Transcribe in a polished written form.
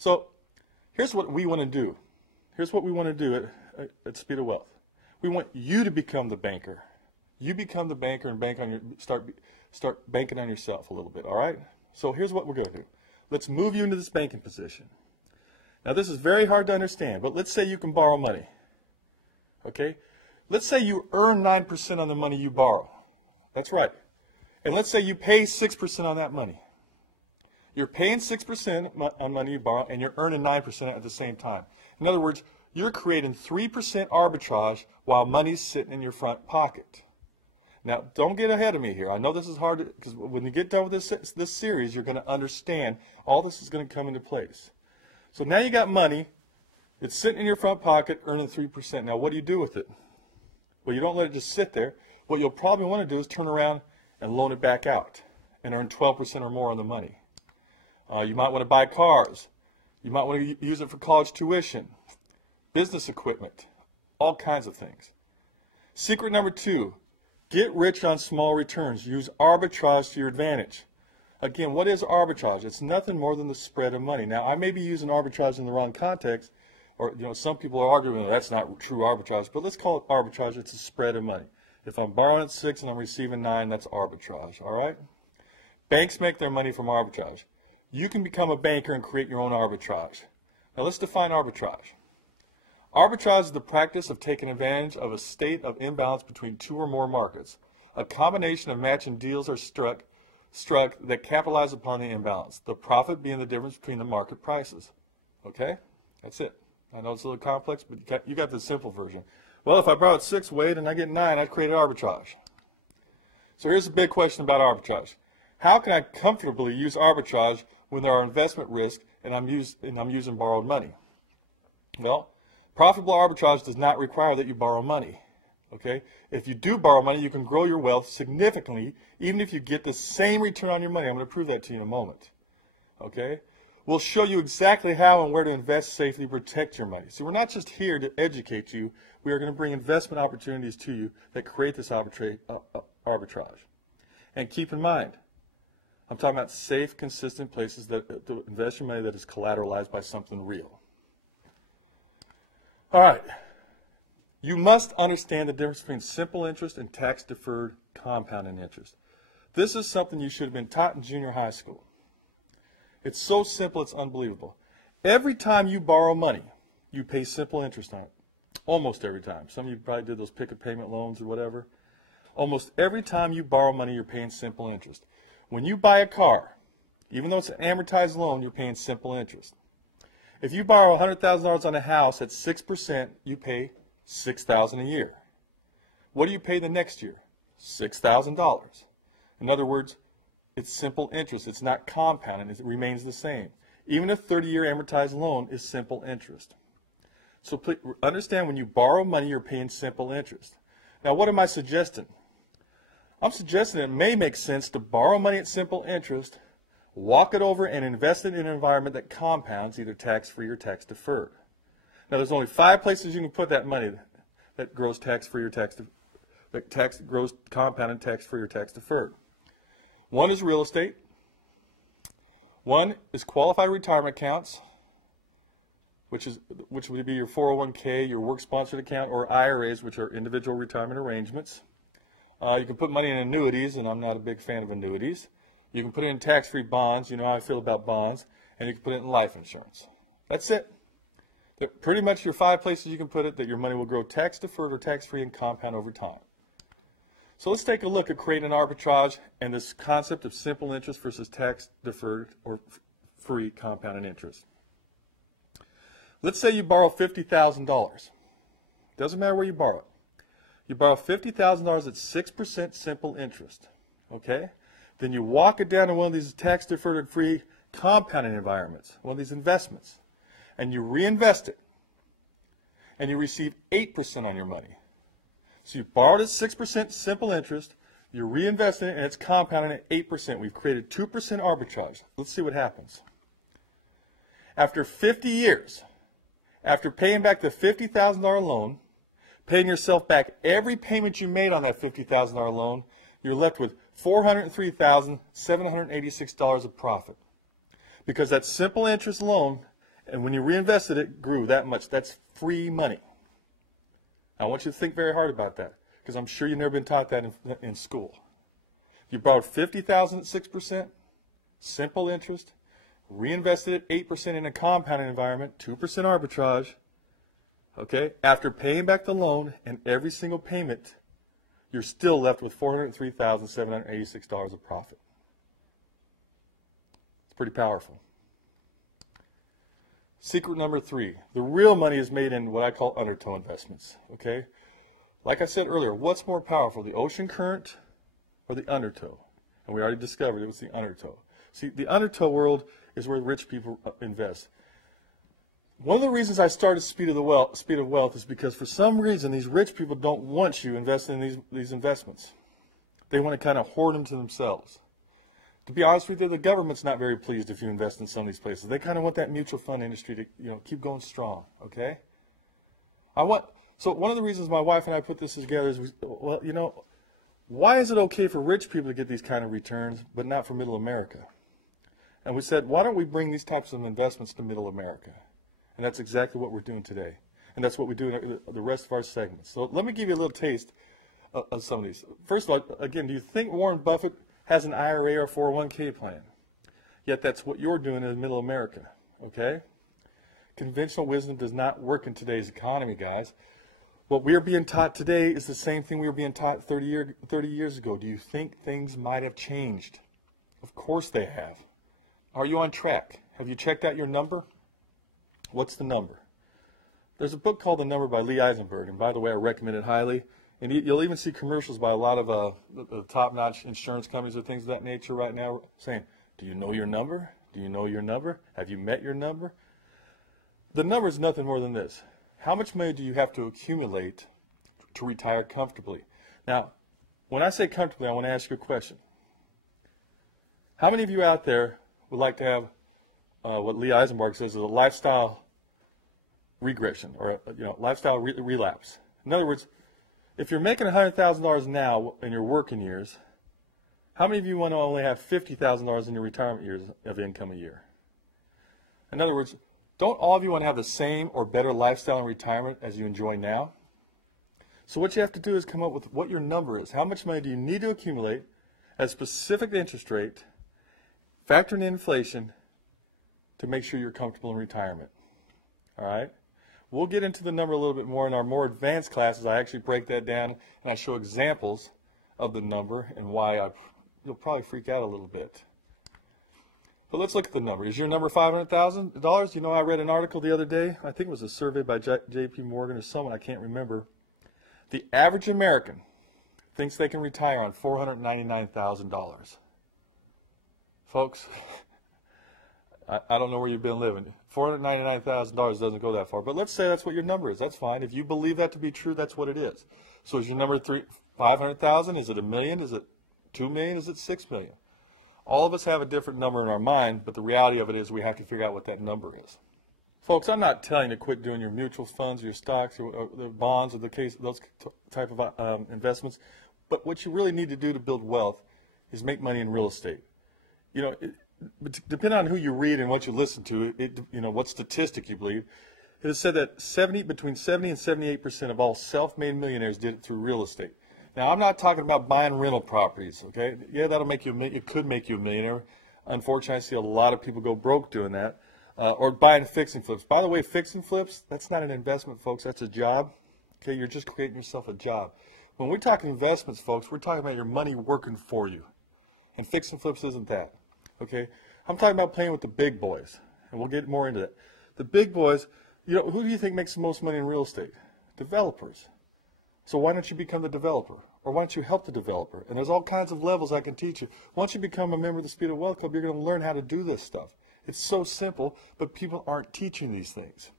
So here's what we want to do. Here's what we want to do at Speed of Wealth. We want you to become the banker. You become the banker and start banking on yourself a little bit, all right? So here's what we're going to do. Let's move you into this banking position. Now this is very hard to understand, but let's say you can borrow money. Okay? Let's say you earn 9% on the money you borrow. That's right. And let's say you pay 6% on that money. You're paying 6% on money you borrow, and you're earning 9% at the same time. In other words, you're creating 3% arbitrage while money's sitting in your front pocket. Now, don't get ahead of me here. I know this is hard, because when you get done with this series, you're going to understand all this is going to come into place. So now you got money. It's sitting in your front pocket, earning 3%. Now, what do you do with it? Well, you don't let it just sit there. What you'll probably want to do is turn around and loan it back out and earn 12% or more on the money. You might want to buy cars. You might want to use it for college tuition, business equipment, all kinds of things. Secret number 2, get rich on small returns. Use arbitrage to your advantage. Again, what is arbitrage? It's nothing more than the spread of money. Now, I may be using arbitrage in the wrong context, or some people are arguing that's not true arbitrage, but let's call it arbitrage. It's a spread of money. If I'm borrowing at 6 and I'm receiving 9, that's arbitrage, all right? Banks make their money from arbitrage. You can become a banker and create your own arbitrage. Now let's define arbitrage. Arbitrage is the practice of taking advantage of a state of imbalance between 2 or more markets. A combination of matching deals are struck that capitalize upon the imbalance, the profit being the difference between the market prices. Okay? That's it. I know it's a little complex, but you got the simple version. Well, if I borrow at 6, Wade, and I get 9, I'd create arbitrage. So here's a big question about arbitrage. How can I comfortably use arbitrage when there are investment risks and I'm using borrowed money? Well, profitable arbitrage does not require that you borrow money. Okay? If you do borrow money, you can grow your wealth significantly, even if you get the same return on your money. I'm going to prove that to you in a moment. Okay? We'll show you exactly how and where to invest safely, protect your money. So we're not just here to educate you. We are going to bring investment opportunities to you that create this arbitrage. And keep in mind, I'm talking about safe, consistent places to invest your money that is collateralized by something real. All right. You must understand the difference between simple interest and tax-deferred compounding interest. This is something you should have been taught in junior high school. It's so simple, it's unbelievable. Every time you borrow money, you pay simple interest on it. Almost every time. Some of you probably did those picket payment loans or whatever. Almost every time you borrow money, you're paying simple interest. When you buy a car, even though it's an amortized loan, you're paying simple interest. If you borrow $100,000 on a house at 6%, you pay $6,000 a year. What do you pay the next year? $6,000. In other words, it's simple interest. It's not compounding. It remains the same. Even a 30-year amortized loan is simple interest. So please understand, when you borrow money, you're paying simple interest. Now, what am I suggesting? I'm suggesting it may make sense to borrow money at simple interest, walk it over, and invest it in an environment that compounds, either tax-free or tax-deferred. Now, there's only 5 places you can put that money that grows tax-free or grows compounded tax-free or tax-deferred. One is real estate. One is qualified retirement accounts, which would be your 401k, your work-sponsored account, or IRAs, which are individual retirement arrangements. You can put money in annuities, and I'm not a big fan of annuities. You can put it in tax-free bonds. You know how I feel about bonds. And you can put it in life insurance. That's it. They're pretty much your 5 places you can put it that your money will grow tax-deferred or tax-free and compound over time. So let's take a look at creating an arbitrage and this concept of simple interest versus tax-deferred or free compounded interest. Let's say you borrow $50,000. Doesn't matter where you borrow it. You borrow $50,000 at 6% simple interest. Okay? Then you walk it down to one of these tax-deferred and free compounding environments, one of these investments, and you reinvest it. And you receive 8% on your money. So you borrowed at 6% simple interest, you're reinvesting it, and it's compounding at 8%. We've created 2% arbitrage. Let's see what happens. After 50 years, after paying back the $50,000 loan, paying yourself back every payment you made on that $50,000 loan, you're left with $403,786 of profit. Because that simple interest loan And when you reinvested it, it grew that much. That's free money. I want you to think very hard about that, because I'm sure you've never been taught that in school. You borrowed $50,000 at 6%, simple interest, reinvested it 8% in a compounding environment, 2% arbitrage. Okay, after paying back the loan and every single payment, you're still left with $403,786 of profit. It's pretty powerful. Secret number 3, the real money is made in what I call undertow investments. Okay, like I said earlier, what's more powerful, the ocean current or the undertow? And we already discovered it was the undertow. See, the undertow world is where rich people invest. One of the reasons I started Speed of Wealth is because for some reason these rich people don't want you investing in these investments. They want to kind of hoard them to themselves. To be honest with you, the government's not very pleased if you invest in some of these places. They kind of want that mutual fund industry to, keep going strong. Okay. So one of the reasons my wife and I put this together is, why is it okay for rich people to get these kind of returns, but not for Middle America? And we said, why don't we bring these types of investments to Middle America? And that's exactly what we're doing today. And that's what we do in the rest of our segments. So let me give you a little taste of some of these. First of all, again, do you think Warren Buffett has an IRA or 401k plan? Yet that's what you're doing in Middle America, okay? Conventional wisdom does not work in today's economy, guys. What we're being taught today is the same thing we were being taught 30 years ago. Do you think things might have changed? Of course they have. Are you on track? Have you checked out your number? What's the number? There's a book called The Number by Lee Eisenberg, and by the way, I recommend it highly. And you'll even see commercials by a lot of the top-notch insurance companies or things of that nature right now saying, do you know your number? Do you know your number? Have you met your number? The number is nothing more than this. How much money do you have to accumulate to retire comfortably? Now, when I say comfortably, I want to ask you a question. How many of you out there would like to have what Lee Eisenberg says is a lifestyle regression or lifestyle relapse? In other words, if you're making $100,000 now in your working years, how many of you want to only have $50,000 in your retirement years of income a year? In other words, don't all of you want to have the same or better lifestyle in retirement as you enjoy now? So what you have to do is come up with what your number is. How much money do you need to accumulate at a specific interest rate, factor in inflation, to make sure you're comfortable in retirement? All right? We'll get into the number a little bit more in our more advanced classes. I actually break that down and I show examples of the number and why you'll probably freak out a little bit. But let's look at the number. Is your number $500,000? You know, I read an article the other day. I think it was a survey by J.P. Morgan or someone. I can't remember. The average American thinks they can retire on $499,000. Folks, I don't know where you've been living. $499,000 doesn't go that far. But let's say that's what your number is. That's fine. If you believe that to be true, that's what it is. So is your number $500,000? Is it $1 million? Is it $2 million? Is it $6 million? All of us have a different number in our mind, but the reality of it is we have to figure out what that number is. Folks, I'm not telling you to quit doing your mutual funds, or your stocks, or the bonds, or those type of investments. But what you really need to do to build wealth is make money in real estate. You know, depending on who you read and what you listen to, what statistic you believe, it is said that between 70 and 78% of all self-made millionaires did it through real estate. Now, I'm not talking about buying rental properties, okay? Yeah, it could make you a millionaire. Unfortunately, I see a lot of people go broke doing that. Or buying fix and flips. By the way, fix and flips, that's not an investment, folks. That's a job. Okay, you're just creating yourself a job. When we're talking investments, folks, we're talking about your money working for you. And fix and flips isn't that. Okay? I'm talking about playing with the big boys. And we'll get more into that. The big boys, who do you think makes the most money in real estate? Developers. So why don't you become the developer? Or why don't you help the developer? And there's all kinds of levels I can teach you. Once you become a member of the Speed of Wealth Club, you're going to learn how to do this stuff. It's so simple, but people aren't teaching these things.